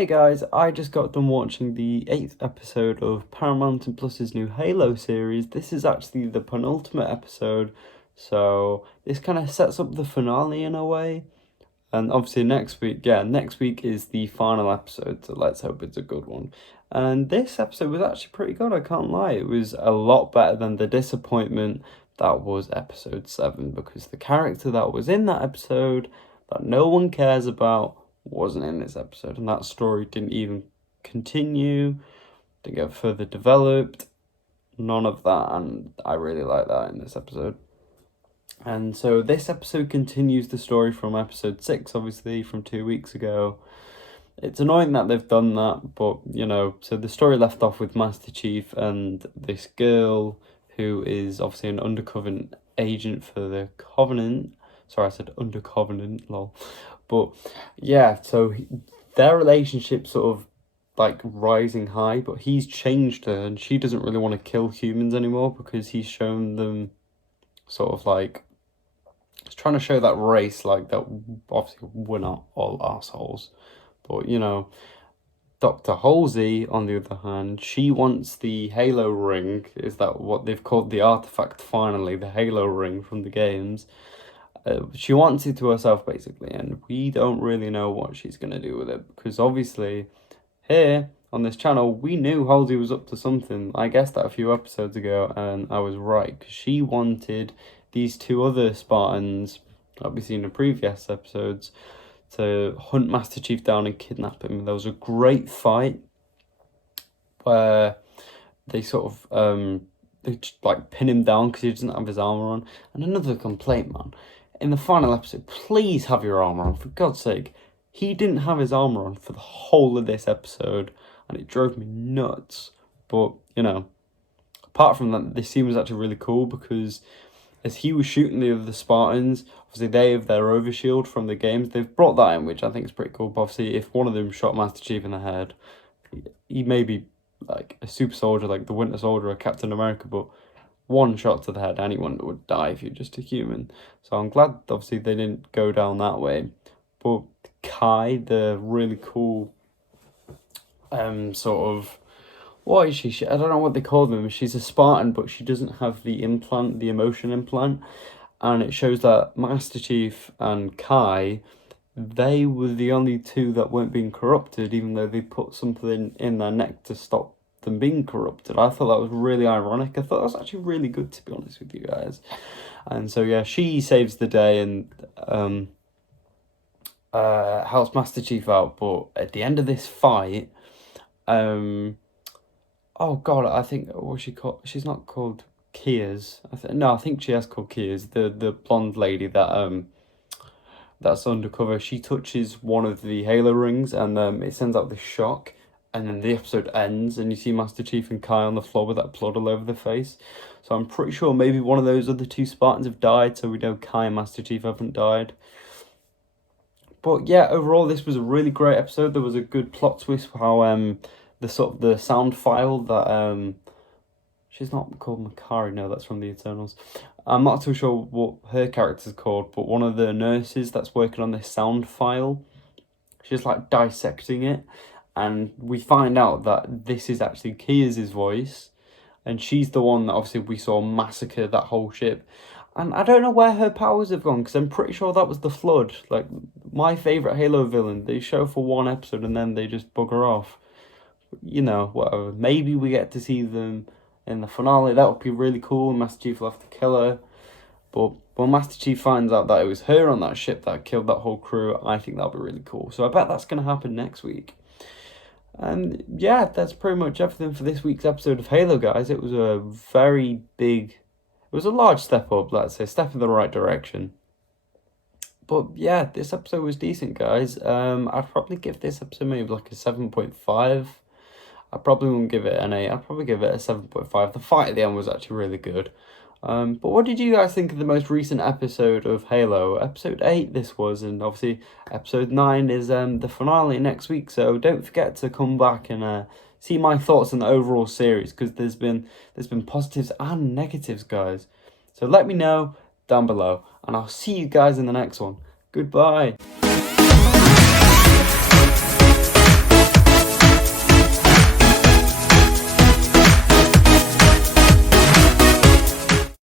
Hey guys, I just got done watching the 8th episode of Paramount and Plus's new Halo series. This is actually the penultimate episode, so this kind of sets up the finale in a way. And obviously next week is the final episode, so let's hope it's a good one. And this episode was actually pretty good, I can't lie. It was a lot better than the disappointment that was episode 7, because the character that was in that episode that no one cares about wasn't in this episode, and that story didn't even continue, didn't get further developed, none of that, and I really like that in this episode. And so this episode continues the story from episode 6, obviously, from 2 weeks ago. It's annoying that they've done that, but, so the story left off with Master Chief and this girl who is obviously an undercover agent for the Covenant. Sorry, I said under Covenant, lol. But, yeah, so their relationship sort of, like, rising high, but he's changed her, and she doesn't really want to kill humans anymore because he's shown them sort of, like, it's trying to show that race, like, that obviously we're not all assholes. But, Dr. Halsey, on the other hand, she wants the Halo ring. Is that what they've called the artifact finally, the Halo ring from the games? She wants it to herself, basically, and we don't really know what she's going to do with it, because obviously here on this channel we knew Halsey was up to something. I guessed that a few episodes ago, and I was right, because she wanted these two other Spartans that we've seen in previous episodes to hunt Master Chief down and kidnap him. There was a great fight where they sort of they just, like, pin him down because he doesn't have his armor on. And another complaint, man, in the final episode, please have your armor on, for God's sake. He didn't have his armor on for the whole of this episode, and it drove me nuts. But, apart from that, this scene was actually really cool, because as he was shooting the other Spartans, obviously they have their overshield from the games. They've brought that in, which I think is pretty cool. But obviously, if one of them shot Master Chief in the head, he may be like a super soldier, like the Winter Soldier or Captain America, but one shot to the head, anyone would die if you're just a human. So I'm glad, obviously, they didn't go down that way. But Kai, the really cool, sort of, what is she? I don't know what they call them. She's a Spartan, but she doesn't have the implant, the emotion implant. And it shows that Master Chief and Kai, they were the only two that weren't being corrupted, even though they put something in their neck to stop them being corrupted. I thought that was really ironic. I thought that was actually really good, to be honest with you guys. And so, yeah, she saves the day and helps Master Chief out. But at the end of this fight, oh God, I think, what's she called? She's not called Kiers. I think she has called Kiers. The blonde lady that that's undercover. She touches one of the Halo rings, and it sends out this shock. And then the episode ends, and you see Master Chief and Kai on the floor with that blood all over their face. So I'm pretty sure maybe one of those other two Spartans have died, so we know Kai and Master Chief haven't died. But yeah, overall, this was a really great episode. There was a good plot twist how the sound file that she's not called Makari, no, that's from the Eternals. I'm not too sure what her character's called, but one of the nurses that's working on this sound file, she's like dissecting it, and we find out that this is actually Kia's voice, and she's the one that obviously we saw massacre that whole ship. And I don't know where her powers have gone, because I'm pretty sure that was the Flood, like my favourite Halo villain. They show for one episode and then they just bugger off. Whatever. Maybe we get to see them in the finale. That would be really cool. Master Chief will have to kill her. But when Master Chief finds out that it was her on that ship that killed that whole crew, I think that'll be really cool. So I bet that's going to happen next week. And yeah, that's pretty much everything for this week's episode of Halo, guys. It was a very big, it was a large step up, let's say, step in the right direction. But yeah, this episode was decent, guys. I'd probably give this episode maybe like a 7.5. I probably wouldn't give it an 8. I'd probably give it a 7.5. The fight at the end was actually really good. But what did you guys think of the most recent episode of Halo? Episode 8 this was, and obviously episode 9 is the finale next week. So don't forget to come back and see my thoughts on the overall series, because there's been positives and negatives, guys. So let me know down below, and I'll see you guys in the next one. Goodbye.